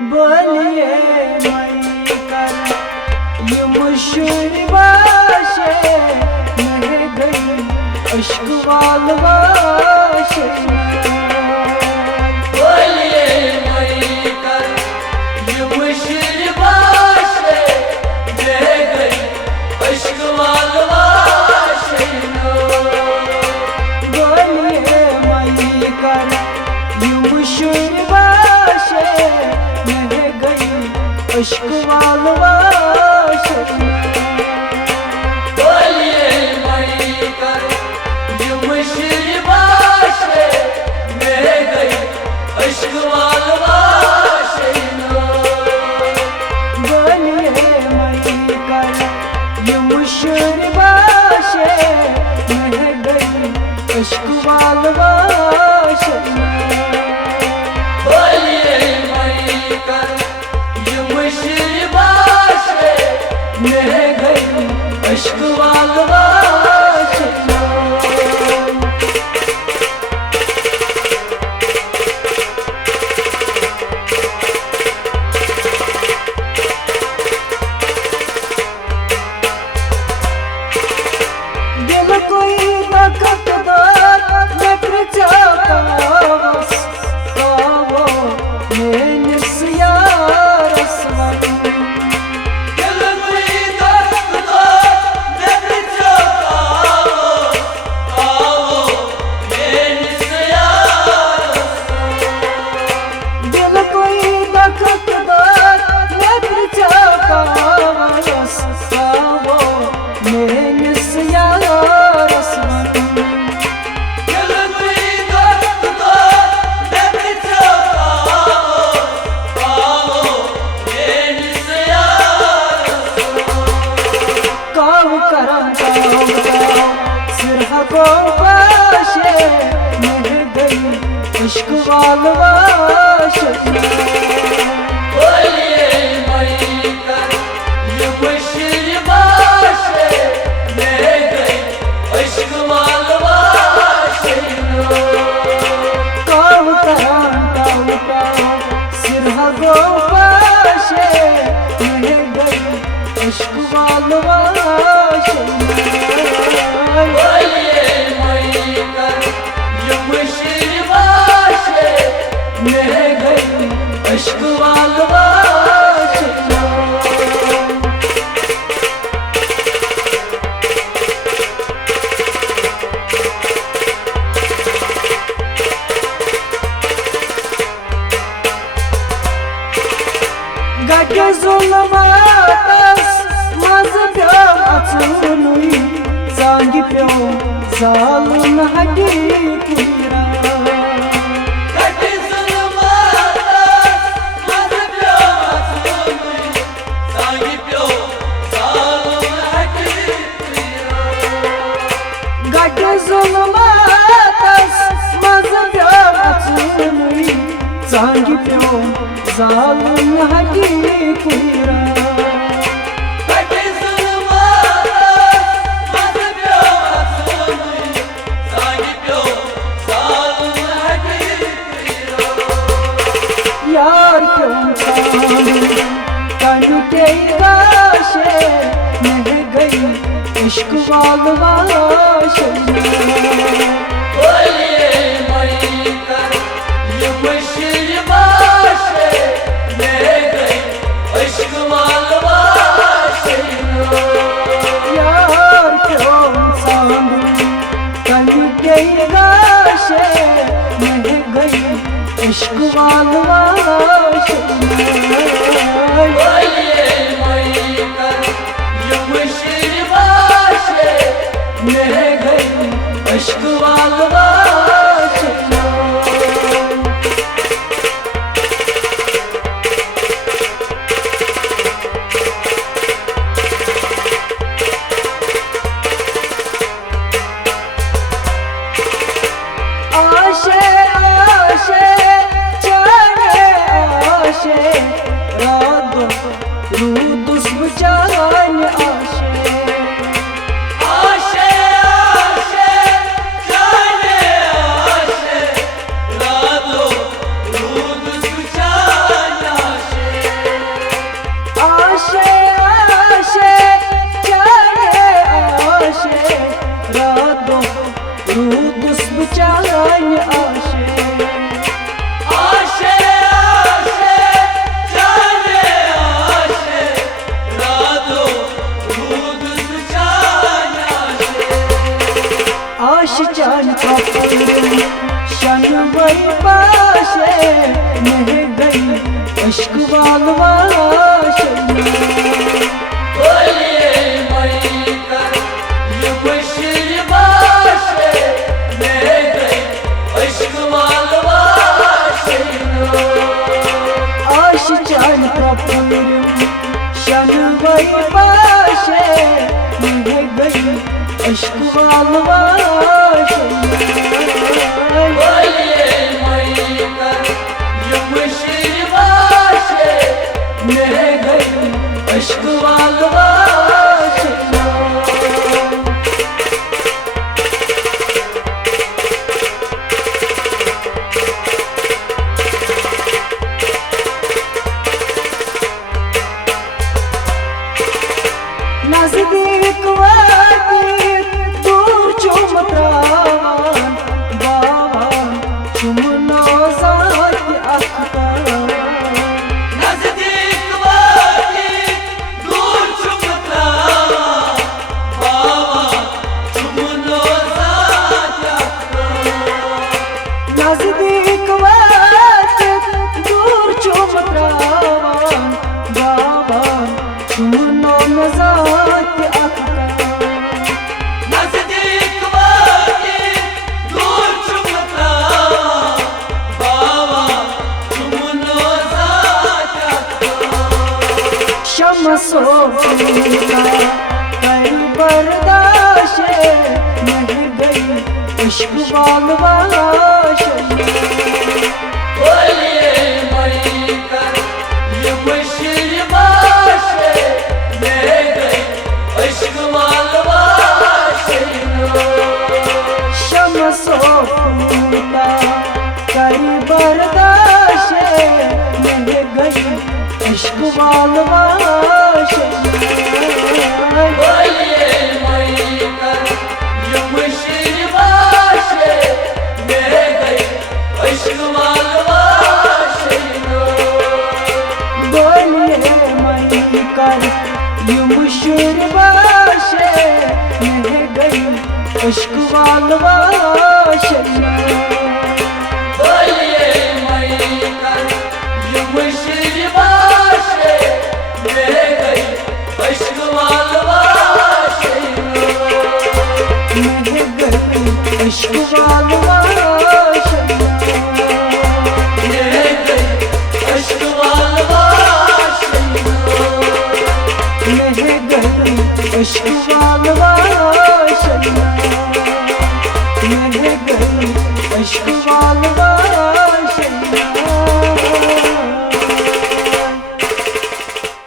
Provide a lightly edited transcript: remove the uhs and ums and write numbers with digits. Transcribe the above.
बोलिए मई कर ये मुशुर बाशे मह गई अश्क वाल वाशे बोलिए मई कर ये मुशुर बाशे मह गई अश्क वाल वाशे बोलिए मई कर ये मुशुर बाशे मह गई अश्क वाल वाशे बोलिए मई कर ये मुशुर बाशे मह गई अश्क वाल वाशे बोलिए मई कर ये मुशुर बाशे मह गई अश्क वाल वाशे बोलिए मई कर ये मुशुर बाशे मह गई अश्क वाल वाशे दिल कोई ताकत दार नखर चाहता वो मैंने सियार असवन दिल कोई ताकतवर नखर चाहता आओ मेरे सियार दिल कोई ताकत दार नखर चाहता वो मैंने सियार असवन दिल कोई ताकतवर नखर चाहता आओ मेरे सियार काव करम काव सिरहा को पाशे मह गई इश्क वाल वाशे बोलिए मई कर ये मुशुर बाशे मह गई अश्क वाल वाशे काव करम काव सिरहा को पाशे मह गई इश्क वाल वाशे बोलिए मई कर ये मुशुर बाशे मह गई अश्क वाल वाशे गट जुल्मातस मज प्यो अचुनुई सांग प्यो जालुन हटी कुरा घट जुल्मातस मज प्यो अचुनुई सांग प्यो जालुन हटी गट जुल्मातस मज प्यो अचुनुई सांग प्यो जालुन हटी कुरा घट जुल्मातस मज प्यो अचुनुई सांग प्यो जालुन हटी यार क्यों चांद कनु के गाशे मह गई इश्क वाल वाशे बोलिए मई कर ये मुशुर बाशे मह गई अश्क वाल वाशे यार क्यों चांद कनु के गाशे मह गई इश्क वाल वाशे बोलिए मई कर ये मुशुर बाशे मह गई अश्क वाल वाशे आशे आशे चाहे आशे रात रूद जान आशे आशे आशे जाने मह गई अश्क वालवा बोलिए मई कर ये मुश्किल बाशे मह गई अश्क वालवा आश चान प्रपुर शन वही पाशे मह गई अश्क वालवा बोलिए मई कर ये मुश्किल बाशे मह गई अश्क वालवा नजदीक वादी दूर चुमत्रान बाबा चुमनो जात अख्तर नजदीक वादी दूर चुमत्रा बाबा चुमनो साजा नजदीक वादी दूर चुमत्रान बाबा चुमनो जात अख्तर नजदीक वादी दूर चुमत्रा बाबा चुमनो साजा शमसो फूला कर बर्दाशे मह गई इश्क वालवा बोलिए मई कर ये मुश्किल बाशे मह गई अश्क वालवा शमसो फूला कर बर्दाशे मह गई इश्क वालवा बोलिए मई कर ये मुश्किल बाशे मह गई अश्क वालवा बोलिए मई कर यूं मुशरबाशे मह गई इश्क वालवा बोलिए मई कर ये मुश्किल बाशे मह गई अश्क वालवा मह गई इश्क वालवा अश्क वालवा मह गई इश्क वालवा मह गई इश्क वालवा